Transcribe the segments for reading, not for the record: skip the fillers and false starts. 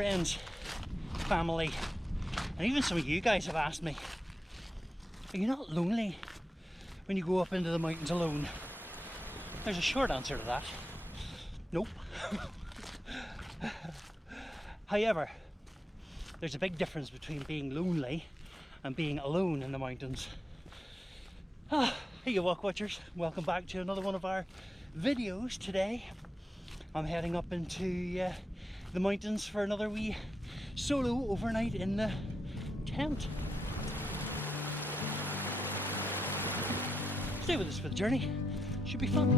friends, family, and even some of you guys have asked me, are you not lonely when you go up into the mountains alone? There's a short answer to that. Nope. However, there's a big difference between being lonely and being alone in the mountains. Hey you Walkwatchers, welcome back to another one of our videos. Today I'm heading up into the mountains for another wee solo overnight in the tent. Stay with us for the journey, should be fun.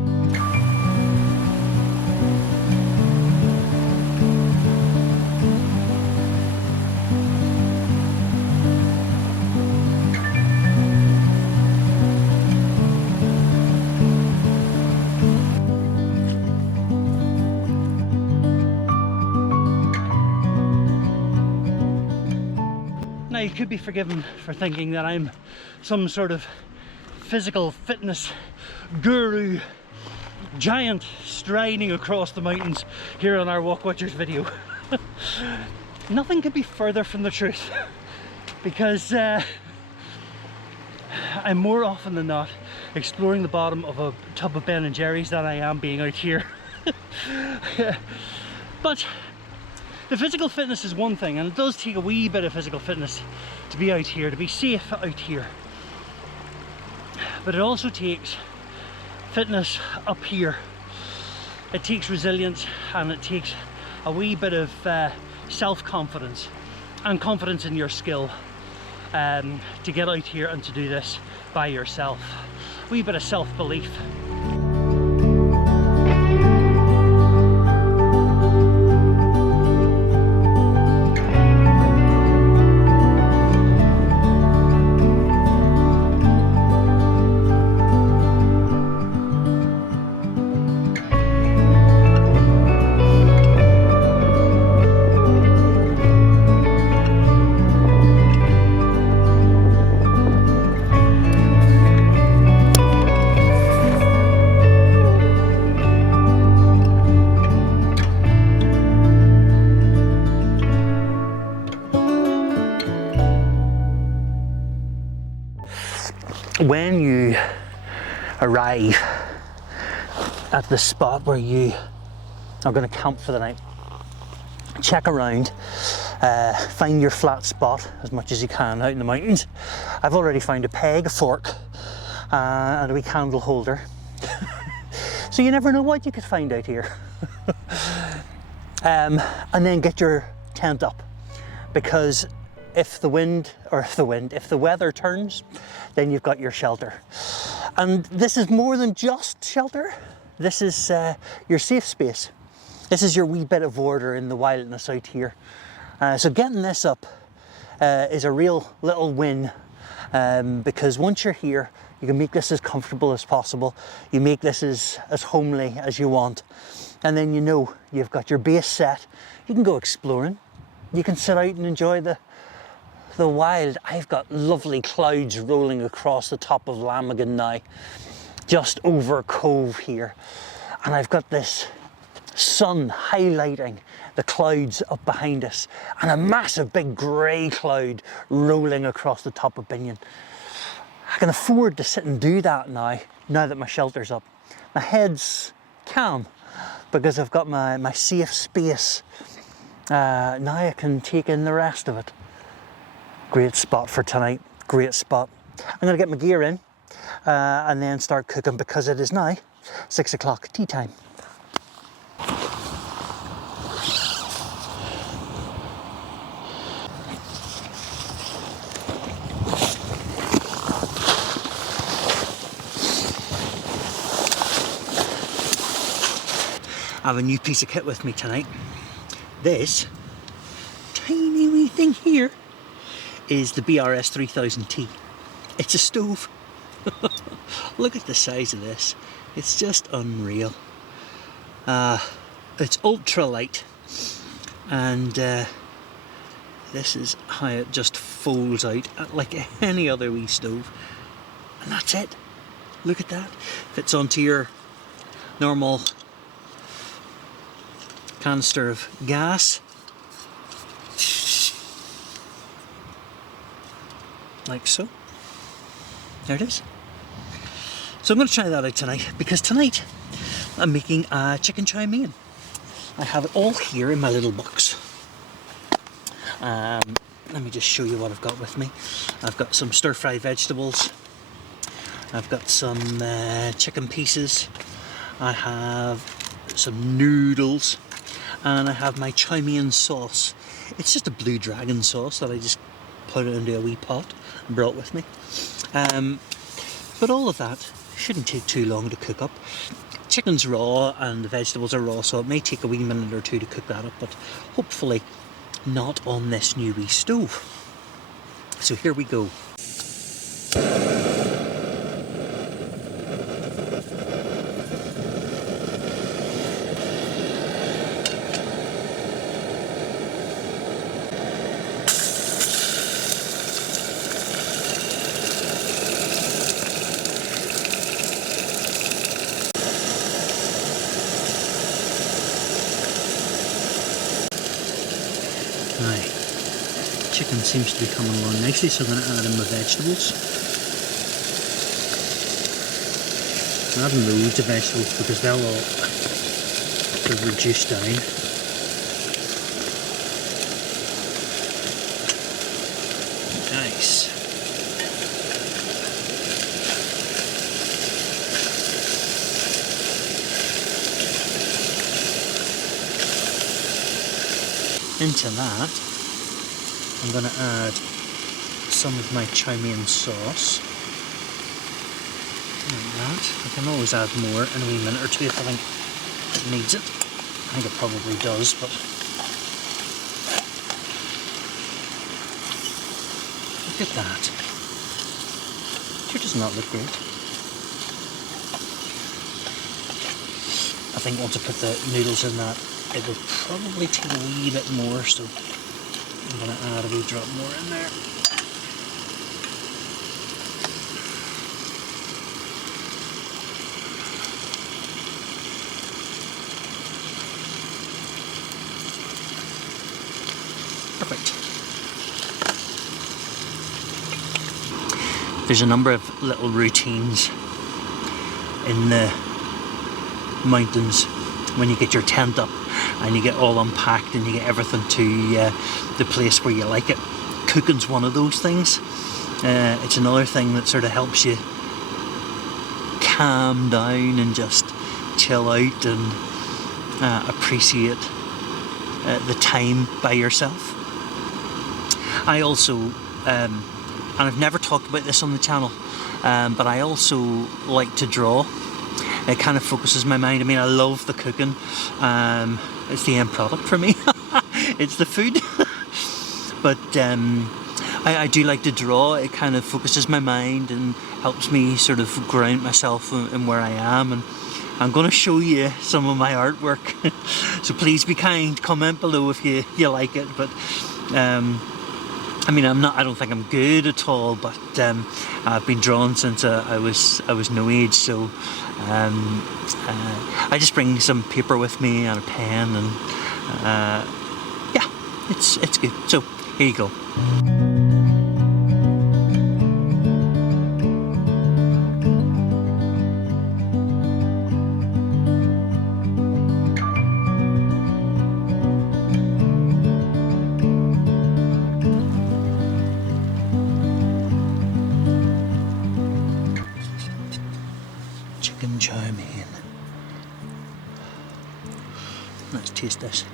Now you could be forgiven for thinking that I'm some sort of physical fitness guru giant striding across the mountains here on our Walkwatchers video. Nothing could be further from the truth, because I'm more often than not exploring the bottom of a tub of Ben and Jerry's than I am being out here. But the physical fitness is one thing, and it does take a wee bit of physical fitness to be out here, to be safe out here. But it also takes fitness up here. It takes resilience, and it takes a wee bit of self-confidence and confidence in your skill to get out here and to do this by yourself. A wee bit of self-belief. When you arrive at the spot where you are going to camp for the night, check around, find your flat spot as much as you can out in the mountains. I've already found a peg, a fork, and a wee candle holder. So you never know what you could find out here. And then get your tent up, because if the weather turns, then you've got your shelter. And this is more than just shelter. This is your safe space. This is your wee bit of order in the wilderness out here. So getting this up is a real little win, because once you're here, you can make this as comfortable as possible. You make this as homely as you want. And then you know you've got your base set. You can go exploring. You can sit out and enjoy the wild. I've got lovely clouds rolling across the top of Lamagan now, just over Cove here, and I've got this sun highlighting the clouds up behind us, and a massive big grey cloud rolling across the top of Binion. I can afford to sit and do that now that my shelter's up. My head's calm because I've got my safe space. Now I can take in the rest of it. Great spot for tonight, great spot. I'm going to get my gear in and then start cooking, because it is now 6 o'clock tea time. I have a new piece of kit with me tonight. This tiny wee thing here is the BRS 3000T. It's a stove. Look at the size of this. It's just unreal. It's ultra light, and this is how it just folds out like any other wee stove, and that's it. Look at that. Fits onto your normal canister of gas. like so. There it is. So I'm going to try that out tonight, because tonight I'm making a chicken chow mein. I have it all here in my little box. Let me just show you what I've got with me. I've got some stir-fried vegetables. I've got some chicken pieces. I have some noodles. And I have my chow mein sauce. It's just a Blue Dragon sauce that I just put it into a wee pot and brought with me. But all of that shouldn't take too long to cook up. Chicken's raw and the vegetables are raw, so it may take a wee minute or two to cook that up, but hopefully not on this new wee stove. So here we go. Chicken seems to be coming along nicely, so I'm going to add in my vegetables. I'm adding loads of vegetables because they'll all sort of reduce down. Nice. Into that, I'm going to add some of my chow mein sauce. Like that. I can always add more in a wee minute or two if I think it needs it. I think it probably does, but look at that. Sure does not look great. I think once I put the noodles in that, it will probably take a wee bit more, so I'm going to add a wee drop more in there. Perfect. There's a number of little routines in the mountains when you get your tent up and you get all unpacked and you get everything to the place where you like it. Cooking's one of those things. It's another thing that sort of helps you calm down and just chill out and appreciate the time by yourself. I also, and I've never talked about this on the channel, but I also like to draw. It kind of focuses my mind. I mean, I love the cooking. It's the end product for me. It's the food. But I do like to draw. It kind of focuses my mind and helps me sort of ground myself in where I am. And I'm going to show you some of my artwork. So please be kind. Comment below if you like it. But I mean, I don't think I'm good at all, but I've been drawing since I was no age, so I just bring some paper with me and a pen, and yeah, it's good. So here you go. Chicken chow mein. Let's taste this.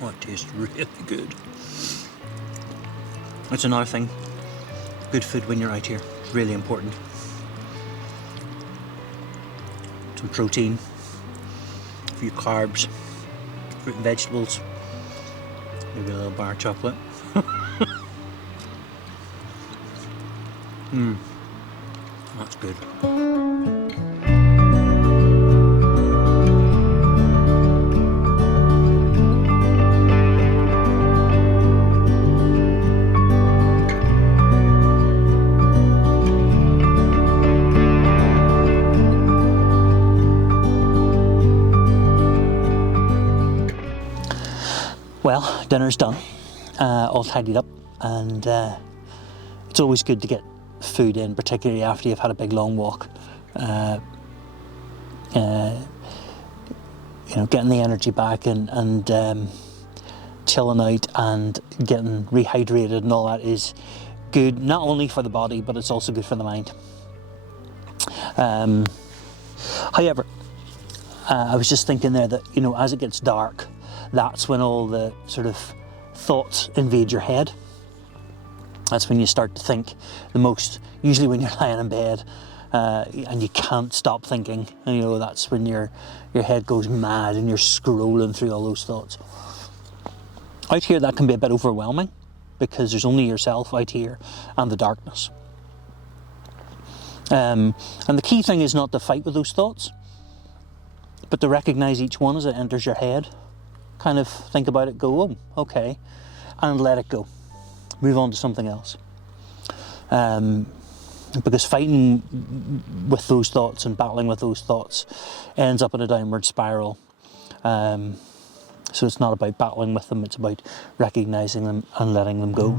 Oh, it tastes really good. That's another thing. Good food when you're out here. It's really important. Some protein, a few carbs, fruit and vegetables, maybe a little bar of chocolate. That's good. Well, dinner's done, all tidied up, and it's always good to get food in, particularly after you've had a big long walk. You know, getting the energy back and chilling out and getting rehydrated and all that is good, not only for the body, but it's also good for the mind. However, I was just thinking there that, you know, as it gets dark, that's when all the sort of thoughts invade your head. That's when you start to think the most, usually when you're lying in bed and you can't stop thinking. And, you know, that's when your head goes mad and you're scrolling through all those thoughts. Out here that can be a bit overwhelming because there's only yourself out here and the darkness. And the key thing is not to fight with those thoughts, but to recognise each one as it enters your head. Kind of think about it, go, oh, okay, and let it go. Move on to something else. Because fighting with those thoughts and battling with those thoughts ends up in a downward spiral. So it's not about battling with them, it's about recognising them and letting them go.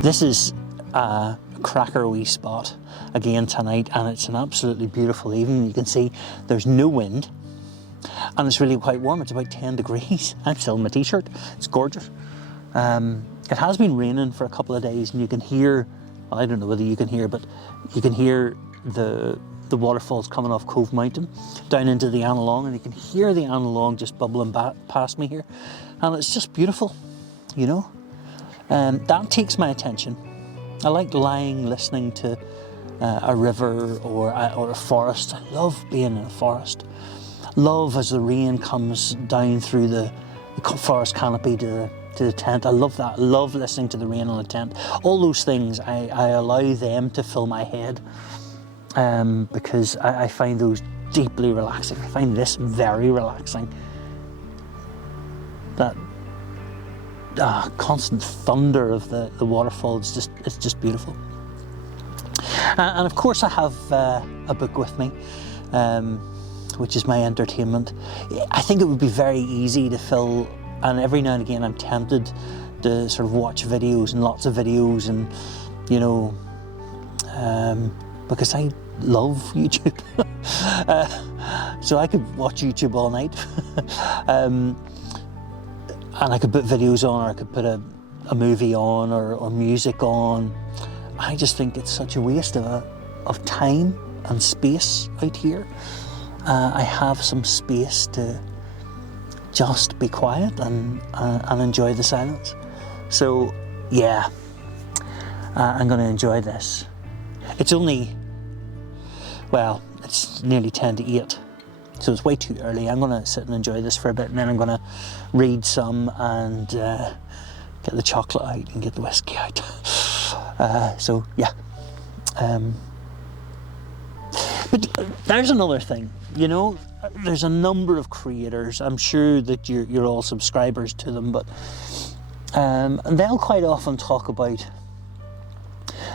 This is a cracker wee spot again tonight, and it's an absolutely beautiful evening. You can see there's no wind and it's really quite warm. It's about 10 degrees. I'm still in my t-shirt. It's gorgeous. It has been raining for a couple of days, and you can hear, well, I don't know whether you can hear, but you can hear the waterfalls coming off Cove Mountain down into the Annalong, and you can hear the Annalong just bubbling past me here, and it's just beautiful, you know. That takes my attention. I like lying, listening to a river or a forest. I love being in a forest. Love as the rain comes down through the forest canopy to the tent. I love that. I love listening to the rain on the tent. All those things, I allow them to fill my head because I find those deeply relaxing. I find this very relaxing. That constant thunder of the waterfall, it's just beautiful. And of course I have a book with me, which is my entertainment. I think it would be very easy to fill, and every now and again I'm tempted to sort of watch videos and lots of videos, and you know, because I love YouTube. So I could watch YouTube all night. And I could put videos on, or I could put a movie on, or music on. I just think it's such a waste of time and space out here. I have some space to just be quiet and enjoy the silence. So yeah, I'm going to enjoy this. It's only, well, it's nearly 10 to 8. So it's way too early. I'm going to sit and enjoy this for a bit, and then I'm going to read some and get the chocolate out and get the whiskey out. So yeah. But there's another thing, you know, there's a number of creators. I'm sure that you're all subscribers to them, but and they'll quite often talk about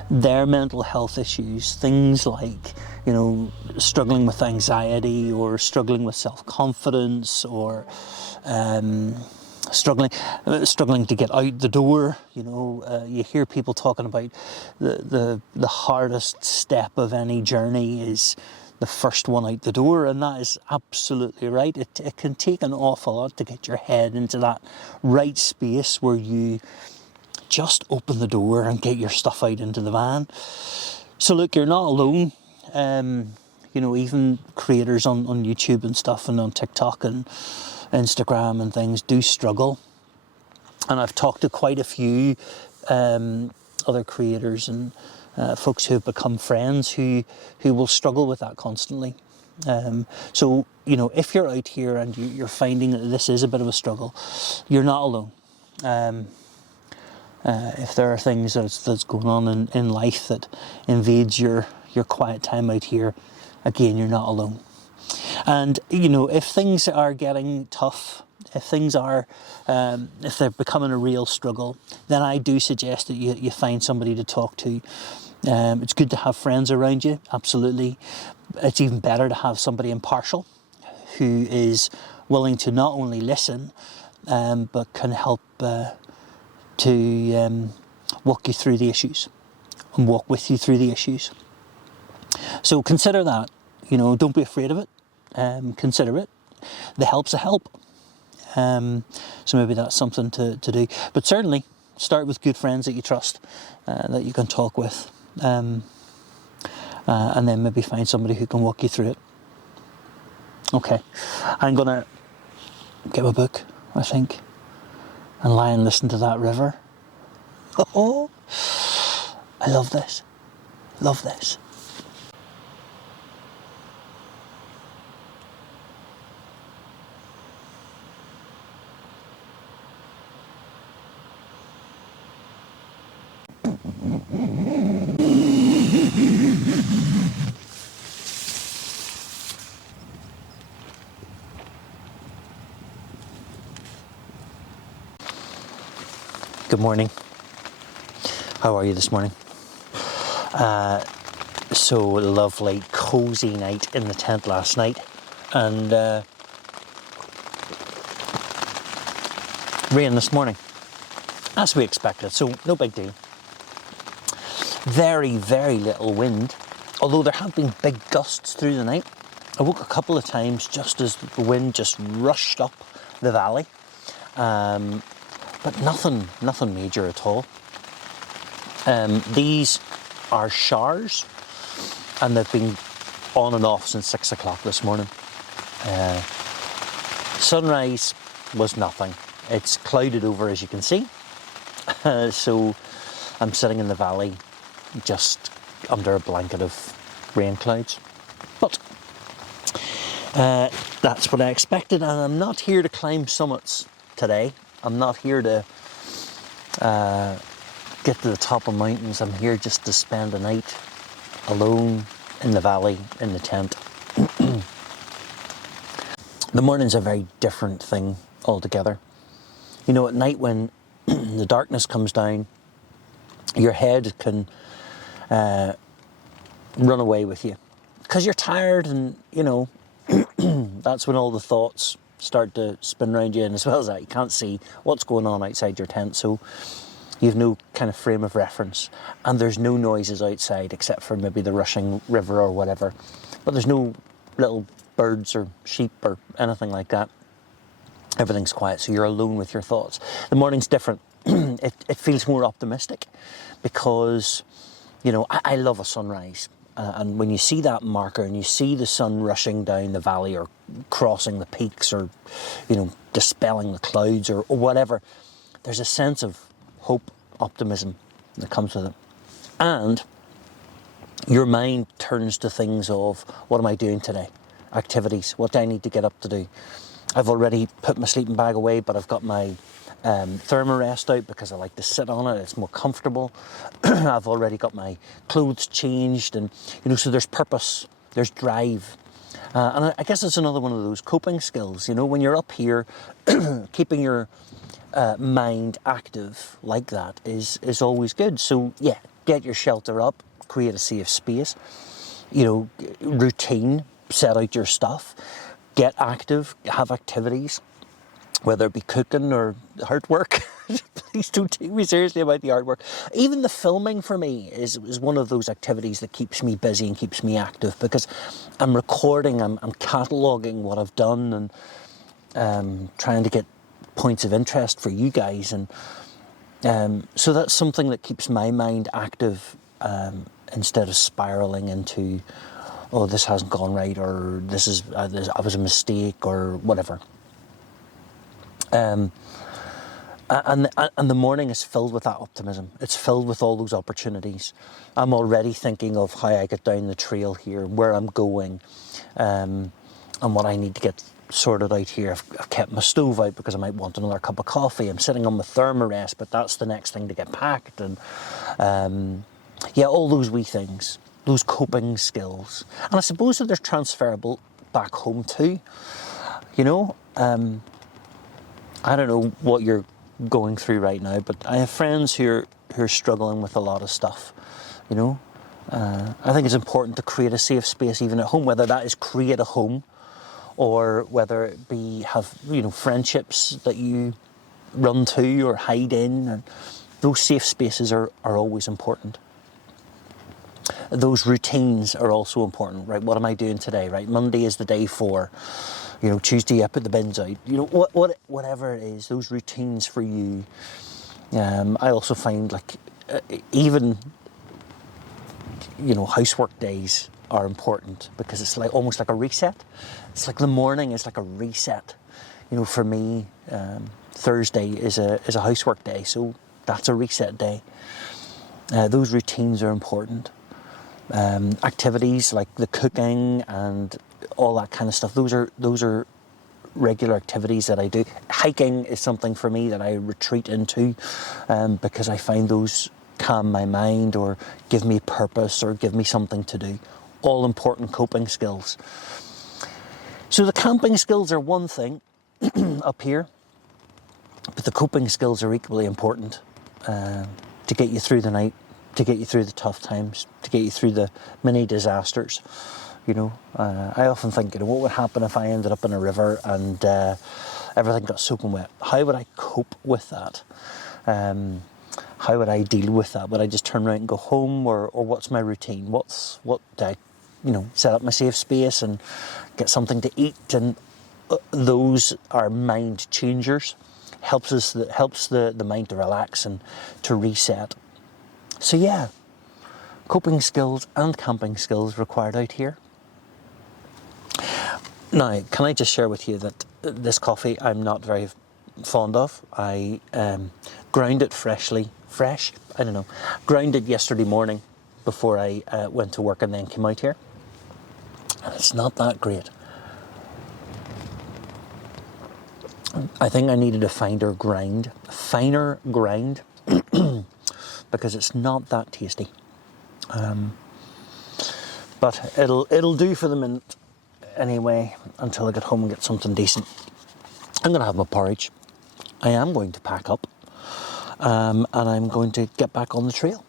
their mental health issues, things like, you know, struggling with anxiety or struggling with self-confidence, or struggling to get out the door. You know, you hear people talking about the hardest step of any journey is the first one out the door, and that is absolutely right. It can take an awful lot to get your head into that right space where you just open the door and get your stuff out into the van. So look, you're not alone. You know, even creators on YouTube and stuff, and on TikTok and Instagram and things, do struggle. And I've talked to quite a few other creators and folks who have become friends who will struggle with that constantly. So, you know, if you're out here and you're finding that this is a bit of a struggle, you're not alone. If there are things that's going on in life that invades your quiet time out here, again, you're not alone. And, you know, if things are getting tough, if things are, if they're becoming a real struggle, then I do suggest that you find somebody to talk to. It's good to have friends around you, absolutely. It's even better to have somebody impartial who is willing to not only listen, but can help to walk you through the issues and walk with you through the issues. So consider that, don't be afraid of it. Consider it. The help's a help. So maybe that's something to do. But certainly start with good friends that you trust, that you can talk with. And then maybe find somebody who can walk you through it. Okay, I'm gonna get my book, I think, and lie and listen to that river. Oh, I love this. Love this. Good morning. How are you this morning? So lovely, cozy night in the tent last night, and rain this morning, as we expected, so no big deal. Very, very little wind, although there have been big gusts through the night. I woke a couple of times just as the wind just rushed up the valley. But nothing major at all. These are showers, and they've been on and off since 6 o'clock this morning. Sunrise was nothing. It's clouded over, as you can see. So I'm sitting in the valley just under a blanket of rain clouds. But that's what I expected, and I'm not here to climb summits today. I'm not here to get to the top of mountains. I'm here just to spend a night alone in the valley, in the tent. The morning's a very different thing altogether. At night when the darkness comes down, your head can run away with you because you're tired, and that's when all the thoughts start to spin around you, and as well as that, you can't see what's going on outside your tent, so you've no kind of frame of reference, and there's no noises outside except for maybe the rushing river or whatever, but there's no little birds or sheep or anything like that. Everything's quiet, so you're alone with your thoughts. The morning's different. It feels more optimistic because I love a sunrise. And when you see that marker and you see the sun rushing down the valley or crossing the peaks or, dispelling the clouds or whatever, there's a sense of hope, optimism that comes with it. And your mind turns to things of, what am I doing today? Activities, what do I need to get up to do? I've already put my sleeping bag away, but I've got my thermarest out because I like to sit on it. It's more comfortable. I've already got my clothes changed, and so there's purpose, there's drive, and I guess it's another one of those coping skills. When you're up here, keeping your mind active like that is always good. So yeah, get your shelter up, create a safe space. Routine, set out your stuff, get active, have activities. Whether it be cooking or artwork. Please don't take me seriously about the artwork. Even the filming for me is one of those activities that keeps me busy and keeps me active, because I'm recording, I'm cataloguing what I've done, and trying to get points of interest for you guys. And so that's something that keeps my mind active, instead of spiraling into, oh, this hasn't gone right, or this was a mistake, or whatever. And the morning is filled with that optimism. It's filled with all those opportunities. I'm already thinking of how I get down the trail here, where I'm going, and what I need to get sorted out here. I've kept my stove out because I might want another cup of coffee. I'm sitting on my thermarest, but that's the next thing to get packed. And all those wee things, those coping skills. And I suppose that they're transferable back home too. I don't know what you're going through right now, but I have friends who are struggling with a lot of stuff, I think it's important to create a safe space even at home, whether that is create a home or whether it be have, you know, friendships that you run to or hide in. And those safe spaces are always important. Those routines are also important, right? What am I doing today, right? Monday is the day for, you know, Tuesday I put the bins out. You know, whatever it is, those routines for you. I also find like even, you know, housework days are important because it's like almost like a reset. It's like the morning is like a reset. You know, for me, Thursday is a housework day, so that's a reset day. Those routines are important. Activities like the cooking and all that kind of stuff, those are regular activities that I do. Hiking is something for me that I retreat into because I find those calm my mind or give me purpose or give me something to do. All important coping skills. So the camping skills are one thing up here, but the coping skills are equally important to get you through the night, to get you through the tough times, to get you through the mini disasters. You know, I often think, you know, what would happen if I ended up in a river and everything got soaking wet? How would I cope with that? How would I deal with that? Would I just turn around and go home, or what's my routine? What do I, you know, set up my safe space and get something to eat? And those are mind changers. Helps the mind to relax and to reset. So yeah, coping skills and camping skills required out here. Now, can I just share with you that this coffee I'm not very fond of. I ground it ground it yesterday morning before I went to work and then came out here. And it's not that great. I think I needed a finer grind, because it's not that tasty. But it'll do for the minute anyway, until I get home and get something decent. I'm going to have my porridge. I am going to pack up, and I'm going to get back on the trail.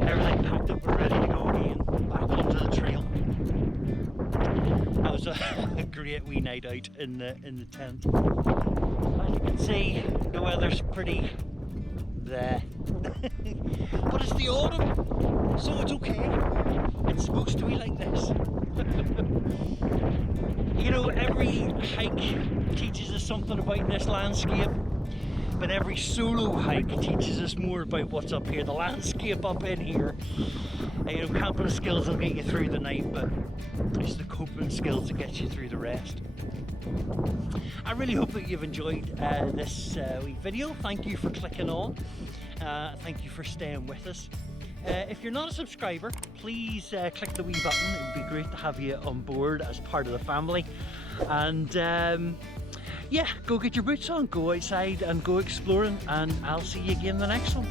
Everything packed up and ready to go again, back onto the trail. That was a great wee night out in the tent. As you can see, the weather's pretty there. But it's the autumn, so it's okay. It's supposed to be like this. You know, every hike teaches us something about this landscape. But every solo hike teaches us more about what's up here, the landscape up in here. You know, camping skills will get you through the night, but it's the coping skills that get you through the rest. I really hope that you've enjoyed this wee video. Thank you for clicking on. Thank you for staying with us. If you're not a subscriber, please click the wee button. It would be great to have you on board as part of the family. And yeah, go get your boots on, go outside and go exploring, and I'll see you again in the next one.